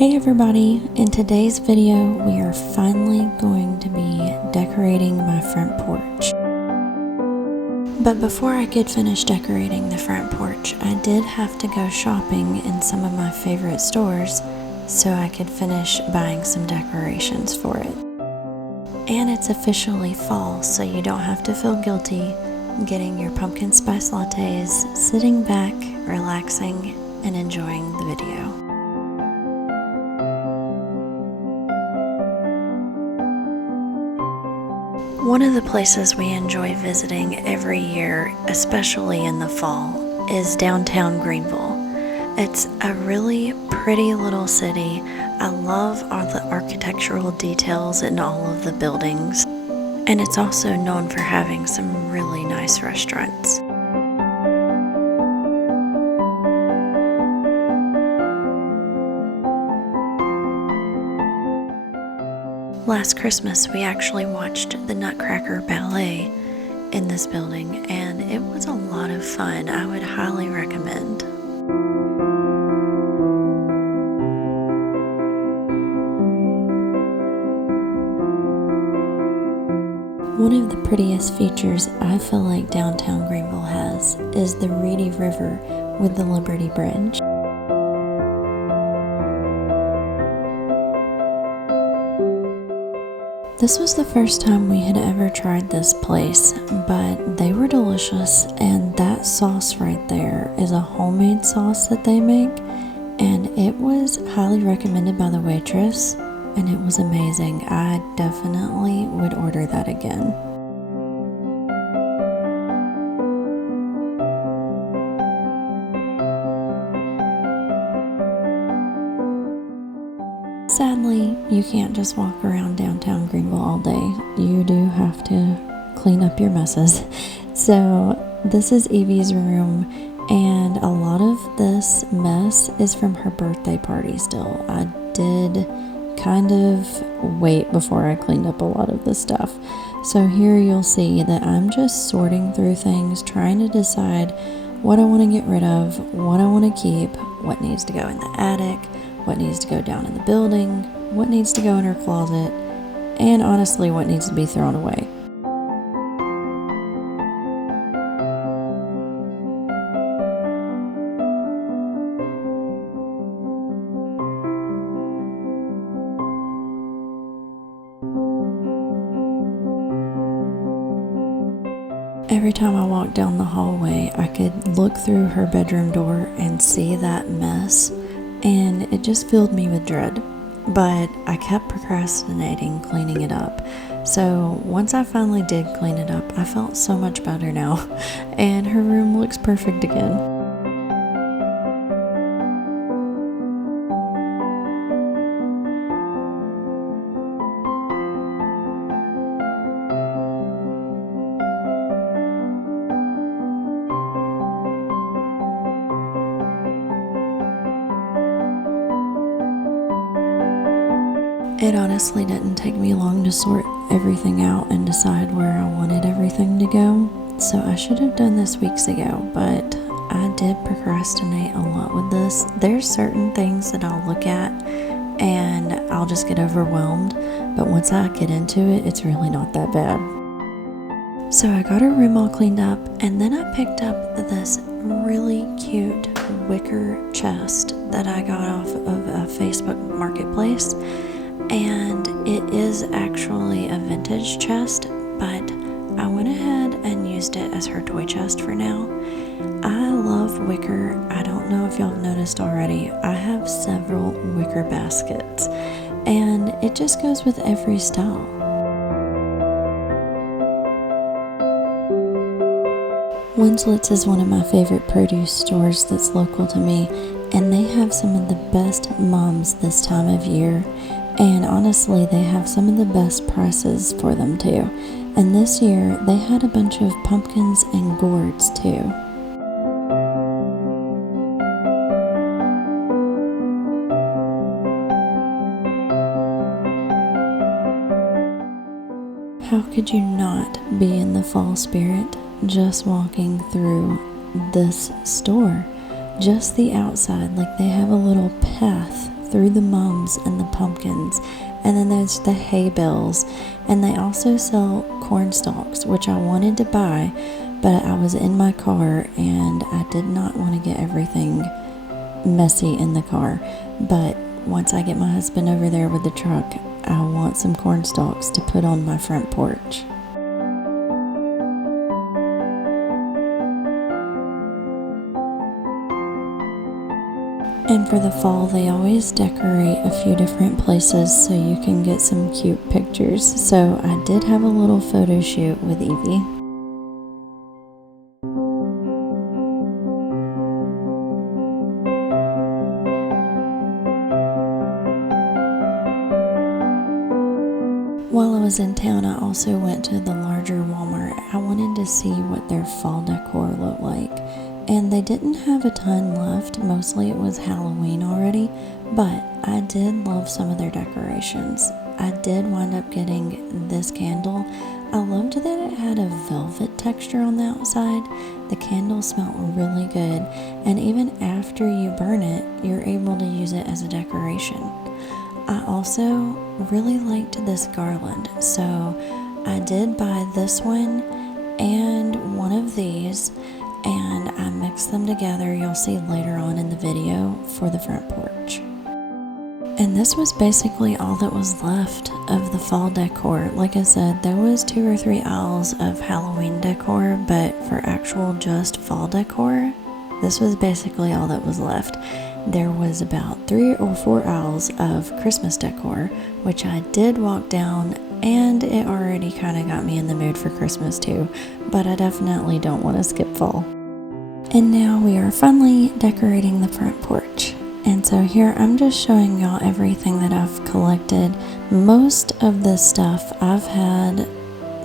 Hey everybody, in today's video we are finally going to be decorating my front porch. But before I could finish decorating the front porch, I did have to go shopping in some of my favorite stores so I could finish buying some decorations for it. And it's officially fall, so you don't have to feel guilty getting your pumpkin spice lattes, sitting back, relaxing, and enjoying the video. One of the places we enjoy visiting every year, especially in the fall, is downtown Greenville. It's a really pretty little city. I love all the architectural details in all of the buildings, and it's also known for having some really nice restaurants. Last Christmas, we actually watched the Nutcracker Ballet in this building, and it was a lot of fun. I would highly recommend. One of the prettiest features I feel like downtown Greenville has is the Reedy River with the Liberty Bridge. This was the first time we had ever tried this place, but they were delicious, and that sauce right there is a homemade sauce that they make, and it was highly recommended by the waitress, and it was amazing. I definitely would order that again. Sadly, you can't just walk around downtown Greenville all day. You do have to clean up your messes. So this is Eevee's room, and a lot of this mess is from her birthday party still. I did kind of wait before I cleaned up a lot of this stuff. So here you'll see that I'm just sorting through things, trying to decide what I want to get rid of, what I want to keep, what needs to go in the attic, what needs to go down in the building, what needs to go in her closet, and honestly, what needs to be thrown away. Every time I walked down the hallway, I could look through her bedroom door and see that mess, and it just filled me with dread. But I kept procrastinating cleaning it up. So once I finally did clean it up, I felt so much better now, and her room looks perfect again. It honestly didn't take me long to sort everything out and decide where I wanted everything to go, so I should have done this weeks ago, but I did procrastinate a lot with this. There's certain things that I'll look at and I'll just get overwhelmed, but once I get into it, it's really not that bad. So I got her room all cleaned up, and then I picked up this really cute wicker chest that I got off of a Facebook marketplace. And it is actually a vintage chest, but I went ahead and used it as her toy chest for now. I love wicker. I don't know if y'all have noticed already, I have several wicker baskets, and it just goes with every style. Winslets is one of my favorite produce stores that's local to me, and they have some of the best mums this time of year. And honestly, they have some of the best prices for them too. And this year, they had a bunch of pumpkins and gourds too. How could you not be in the fall spirit just walking through this store? Just the outside, like they have a little path through the mums and the pumpkins, and then there's the hay bales, and they also sell corn stalks, which I wanted to buy, but I was in my car and I did not want to get everything messy in the car. But once I get my husband over there with the truck, I want some corn stalks to put on my front porch. And for the fall, they always decorate a few different places so you can get some cute pictures. So I did have a little photo shoot with Eevee. While I was in town, I also went to the larger Walmart. I wanted to see what their fall decor looked like. And they didn't have a ton left. Mostly it was Halloween already, but I did love some of their decorations. I did wind up getting this candle. I loved that it had a velvet texture on the outside. The candle smelled really good, and even after you burn it, you're able to use it as a decoration. I also really liked this garland, so I did buy this one and one of these, and I mixed them together. You'll see later on in the video for the front porch. And this was basically all that was left of the fall decor. Like I said, there was 2 or 3 aisles of Halloween decor, but for actual just fall decor, this was basically all that was left. There was about 3 or 4 aisles of Christmas decor, which I did walk down, and it already kind of got me in the mood for Christmas too, but I definitely don't want to skip fall. And now we are finally decorating the front porch. And so here I'm just showing y'all everything that I've collected. Most of this stuff I've had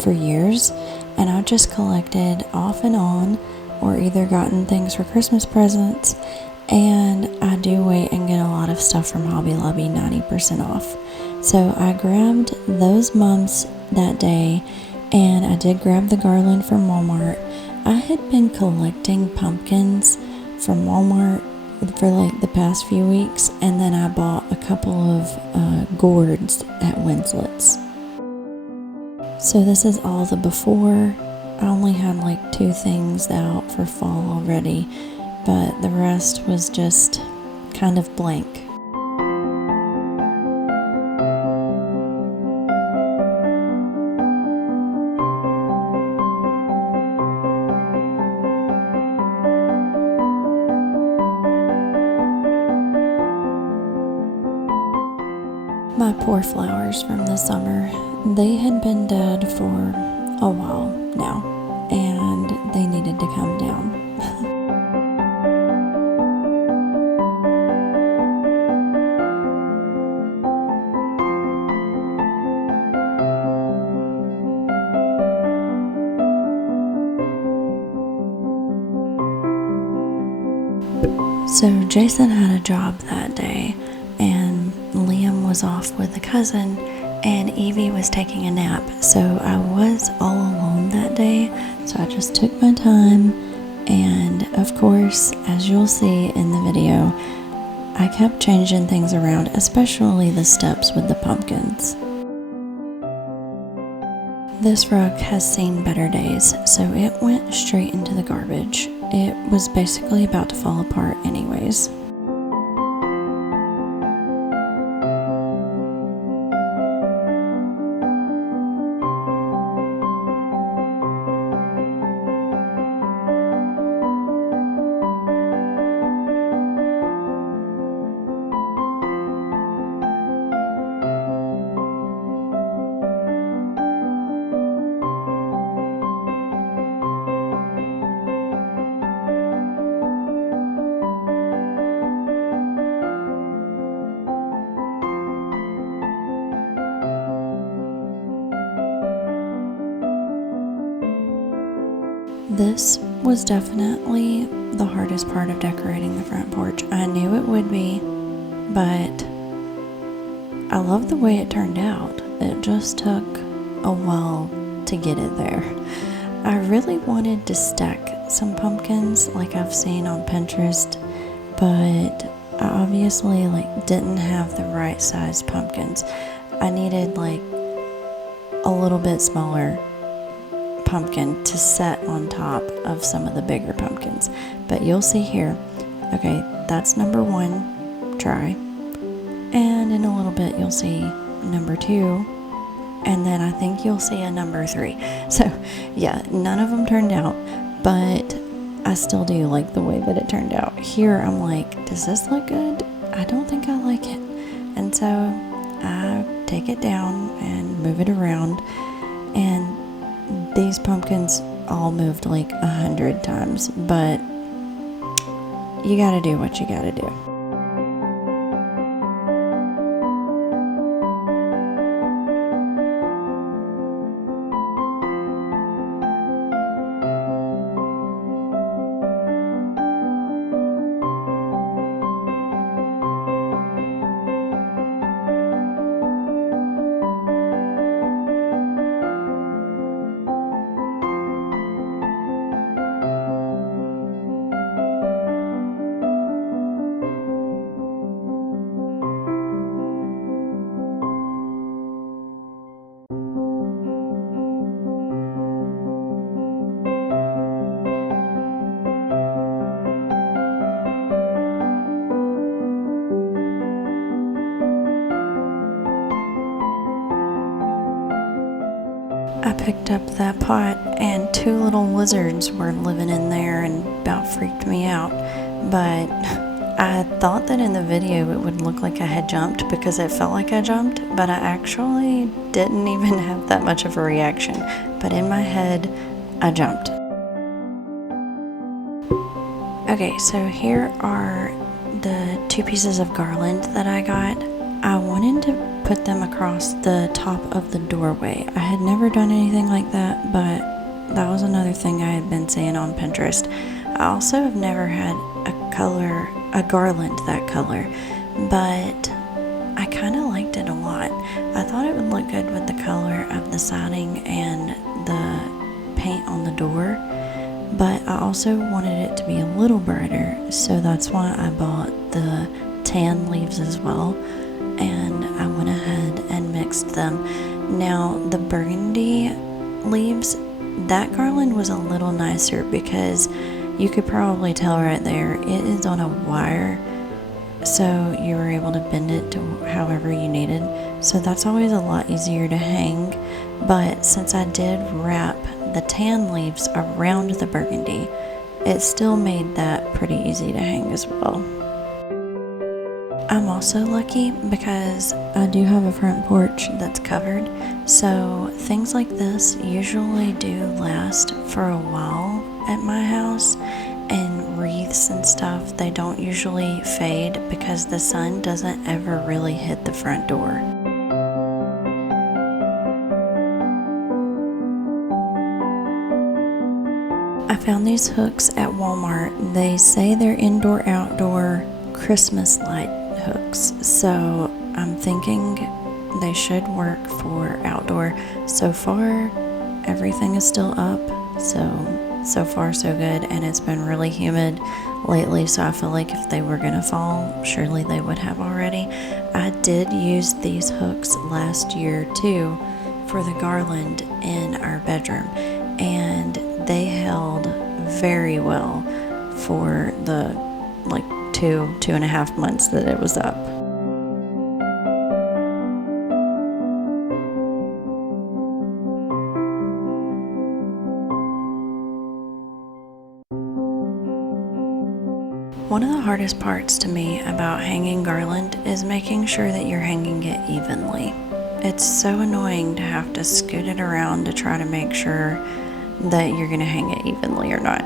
for years, and I've just collected off and on, or either gotten things for Christmas presents, and I do wait and get a lot of stuff from Hobby Lobby 90% off. So I grabbed those mums that day, and I did grab the garland from Walmart. I had been collecting pumpkins from Walmart for like the past few weeks, and then I bought a couple of gourds at Winslet's. So this is all the before. I only had like 2 things out for fall already, but the rest was just kind of blank. My poor flowers from the summer, they had been dead for a while now, and they needed to come down. So Jason had a job that day, and Liam was off with a cousin, and Eevee was taking a nap. So I was all alone that day, so I just took my time, and of course, as you'll see in the video, I kept changing things around, especially the steps with the pumpkins. This rug has seen better days, so it went straight into the garbage. It was basically about to fall apart anyways. This was definitely the hardest part of decorating the front porch. I knew it would be, but I love the way it turned out. It just took a while to get it there. I really wanted to stack some pumpkins like I've seen on Pinterest, but I obviously like didn't have the right size pumpkins. I needed like a little bit smaller pumpkin to set on top of some of the bigger pumpkins. But you'll see here, okay, that's number 1 try. And in a little bit you'll see number 2. And then I think you'll see a number 3. So yeah, none of them turned out, but I still do like the way that it turned out. Here I'm like, does this look good? I don't think I like it. And so I take it down and move it around, and these pumpkins all moved like 100 times, but you gotta do what you gotta do. I picked up that pot and 2 little lizards were living in there and about freaked me out, but I thought that in the video it would look like I had jumped because it felt like I jumped, but I actually didn't even have that much of a reaction, but in my head I jumped. Okay, so here are the 2 pieces of garland that I got. I wanted to put them across the top of the doorway. I had never done anything like that, but that was another thing I had been seeing on Pinterest. I also have never had a garland that color, but I kind of liked it a lot. I thought it would look good with the color of the siding and the paint on the door, but I also wanted it to be a little brighter, so that's why I bought the tan leaves as well. And I went ahead and mixed them. Now the burgundy leaves, that garland was a little nicer because you could probably tell right there it is on a wire, so you were able to bend it to however you needed, so that's always a lot easier to hang. But since I did wrap the tan leaves around the burgundy, it still made that pretty easy to hang as well. I'm also lucky because I do have a front porch that's covered, so things like this usually do last for a while at my house, and wreaths and stuff, they don't usually fade because the sun doesn't ever really hit the front door. I found these hooks at Walmart. They say they're indoor-outdoor Christmas light hooks, so I'm thinking they should work for outdoor. So far everything is still up, so far so good, and it's been really humid lately, so I feel like if they were gonna fall, surely they would have already. I did use these hooks last year too for the garland in our bedroom, and they held very well for the like 2.5 months that it was up. One of the hardest parts to me about hanging garland is making sure that you're hanging it evenly. It's so annoying to have to scoot it around to try to make sure that you're going to hang it evenly or not.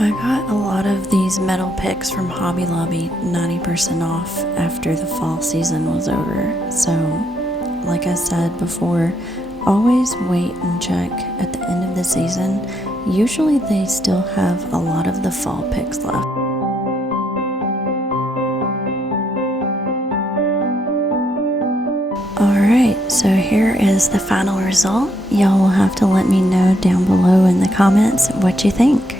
I got a lot of these metal picks from Hobby Lobby 90% off after the fall season was over. So, like I said before, always wait and check at the end of the season. Usually they still have a lot of the fall picks left. Alright, so here is the final result. Y'all will have to let me know down below in the comments what you think.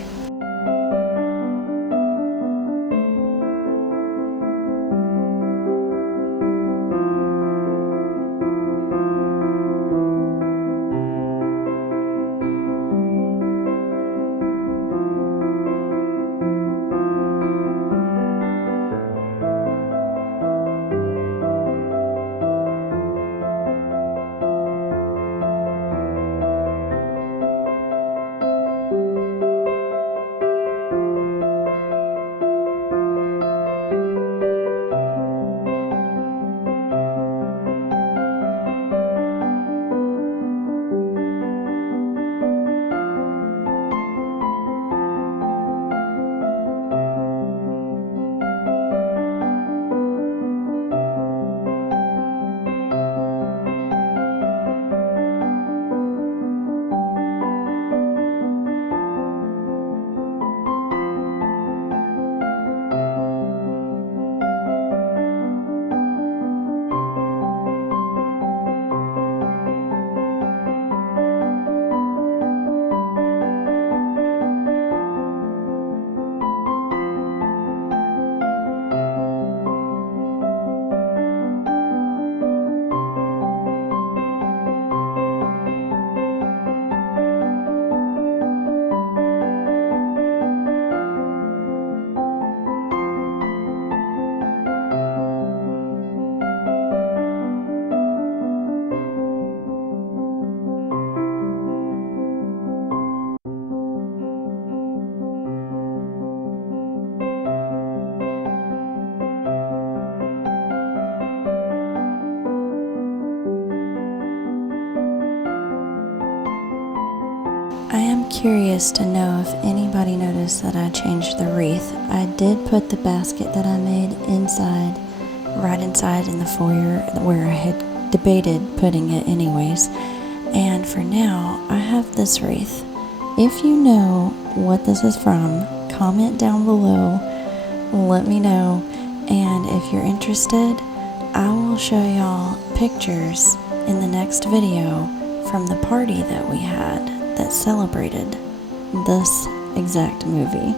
I am curious to know if anybody noticed that I changed the wreath. I did put the basket that I made inside, right inside in the foyer where I had debated putting it anyways. And for now, I have this wreath. If you know what this is from, comment down below, let me know. And if you're interested, I will show y'all pictures in the next video from the party that we had that celebrated this exact movie.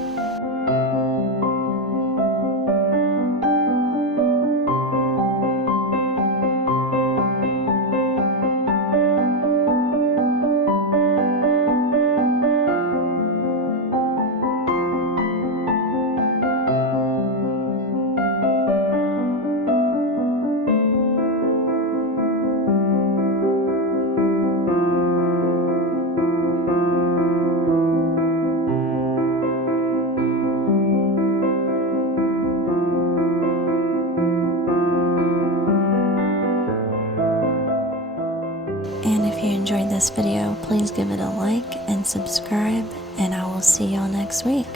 And if you enjoyed this video, please give it a like and subscribe, and I will see y'all next week.